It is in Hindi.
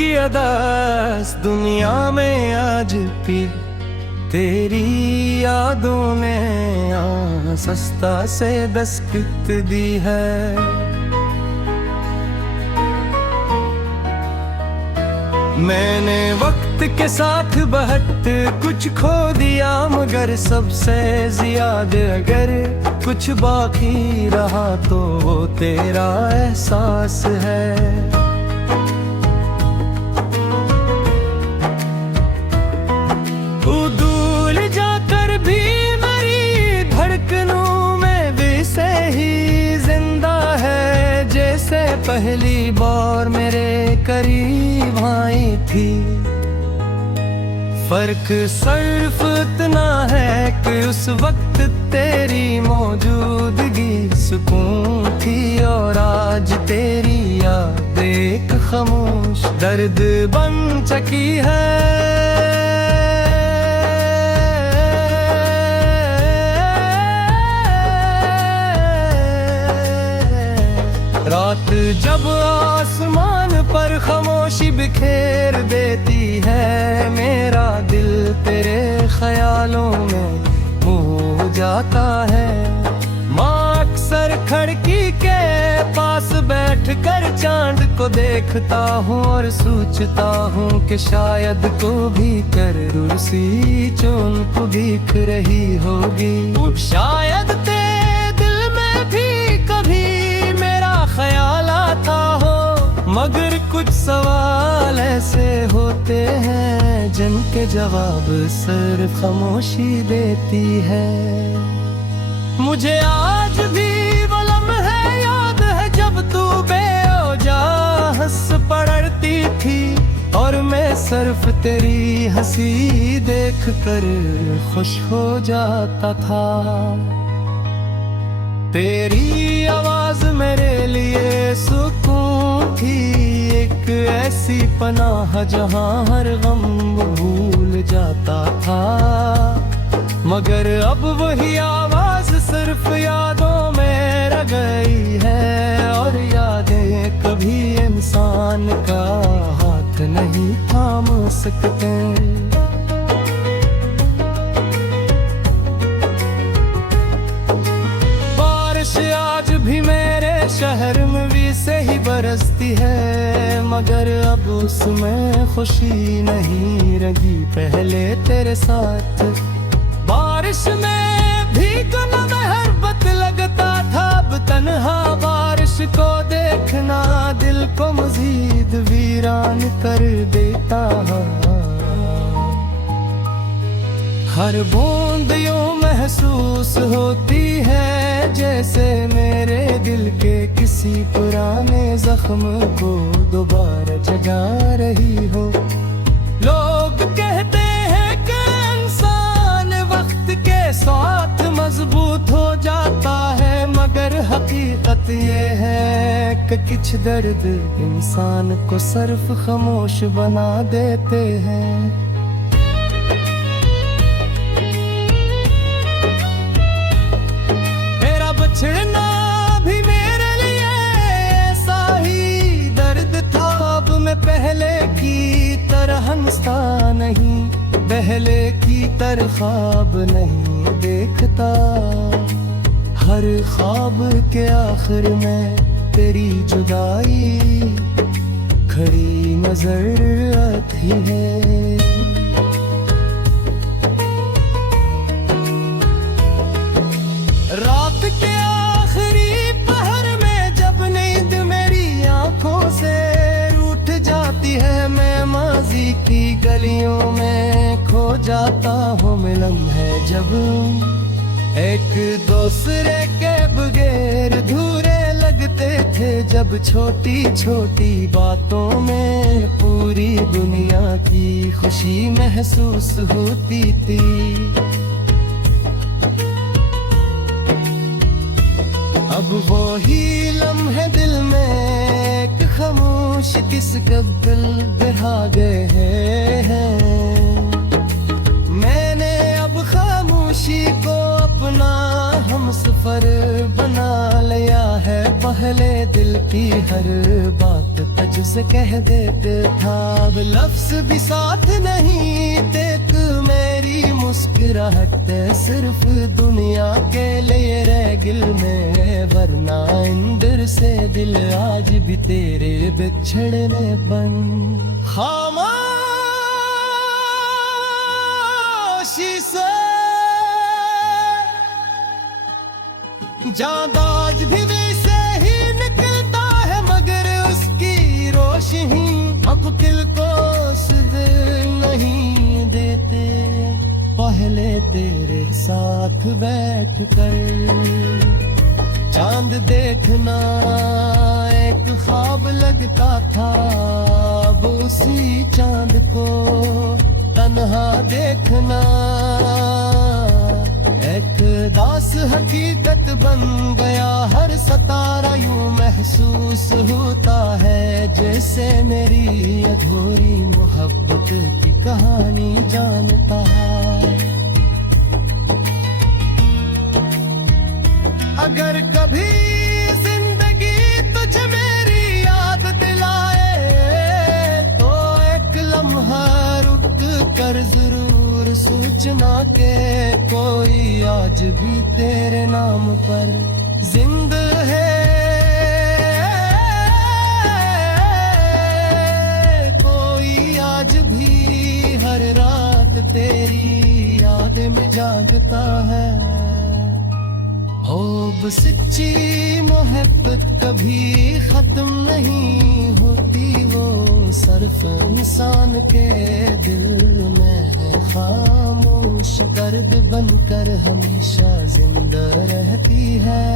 की अदास दुनिया में आज भी तेरी यादों ने सस्ता से दस्तक दी है। मैंने वक्त के साथ बहुत कुछ खो दिया, मगर सबसे ज्यादा अगर कुछ बाकी रहा तो वो तेरा एहसास है। दूर जाकर भी मेरी धड़कनों में वैसे ही जिंदा है, जैसे पहली बार मेरे करीब आई थी। फर्क सिर्फ इतना है कि उस वक्त तेरी मौजूदगी सुकून थी, और आज तेरी याद एक खामोश दर्द बन चुकी है। रात जब आसमान पर खामोशी बिखेर देती है, मेरा दिल तेरे ख्यालों में हो जाता है। माँ अक्सर खिड़की के पास बैठकर चांद को देखता हूँ और सोचता हूँ कि शायद को भी कर दूसरी चोन को दिख रही होगी। शायद तेरे दिल में भी कभी ख्याल आता हो, मगर कुछ सवाल ऐसे होते हैं जिनके जवाब सिर्फ खामोशी देती है। मुझे आज भी वो लम्हे याद है जब तू बेवजह हंस पड़ती थी, और मैं सिर्फ तेरी हंसी देख कर खुश हो जाता था। तेरी आवाज मेरे लिए सुकून थी, एक ऐसी पनाह जहां हर गम भूल जाता था। मगर अब वही आवाज सिर्फ यादों में रह गई है, और यादें कभी इंसान का हाथ नहीं थाम सकते। आज भी मेरे शहर में भी से ही बरसती है, मगर अब उसमें खुशी नहीं रही पहले तेरे साथ। बारिश में भीगना मोहब्बत लगता था, अब तन्हा बारिश को देखना दिल को मजीद वीरान कर देता है। हर बूंद यूं महसूस होती है जैसे मेरे दिल के किसी पुराने जख्म को दोबारा जगा रही हो। लोग कहते हैं कि इंसान वक्त के साथ मजबूत हो जाता है, मगर हकीकत ये है कि कुछ दर्द इंसान को सिर्फ खामोश बना देते हैं। छिड़ना भी मेरे लिए ऐसा ही दर्द था, अब मैं पहले की तरह हंसता नहीं, पहले की तरह ख्वाब नहीं देखता। हर ख्वाब के आखिर में तेरी जुदाई खड़ी नजर आती है। रात के आखिरी पहर में जब नींद मेरी आंखों से रूठ जाती है, मैं माजी की गलियों में खो जाता हूँ। मिलन है जब एक दूसरे के बगैर धूरे लगते थे, जब छोटी छोटी बातों में पूरी दुनिया की खुशी महसूस होती थी। अब वो ही लम्हे दिल में एक खामोश किस दिल बिठा गए हैं। मैंने अब खामोशी को अपना हमसफर बना लिया है, पहले दिल की हर बात सच से कह देते था, अब लफ्ज भी साथ नहीं, देख मेरी मुस्कुराहट सिर्फ दुनिया के लिए रह गिल में, वरना इंदर से दिल आज भी तेरे बिछड़ने बन। खामोशी से जादाज भी वैसे ही निकलता है, मगर उसकी रोशनी अब दिल को सुध नहीं देते। पहले तेरे साथ बैठ कर चांद देखना एक ख्वाब लगता था, अब उसी चांद को तन्हा देखना एक दास हकीकत बन गया। हर सितारा यूं महसूस होता है जैसे मेरी अधूरी मोहब्बत की कहानी जानता है। अगर कभी जिंदगी तुझे मेरी याद दिलाए, तो एक लम्हा रुक कर जरूर सोचना के कोई आज भी तेरे नाम पर जिंदा है, कोई आज भी हर रात तेरी याद में जागता है। अब सच्ची मोहब्बत कभी खत्म नहीं होती, वो सिर्फ इंसान के दिल में है खामोश दर्द बनकर हमेशा जिंदा रहती है।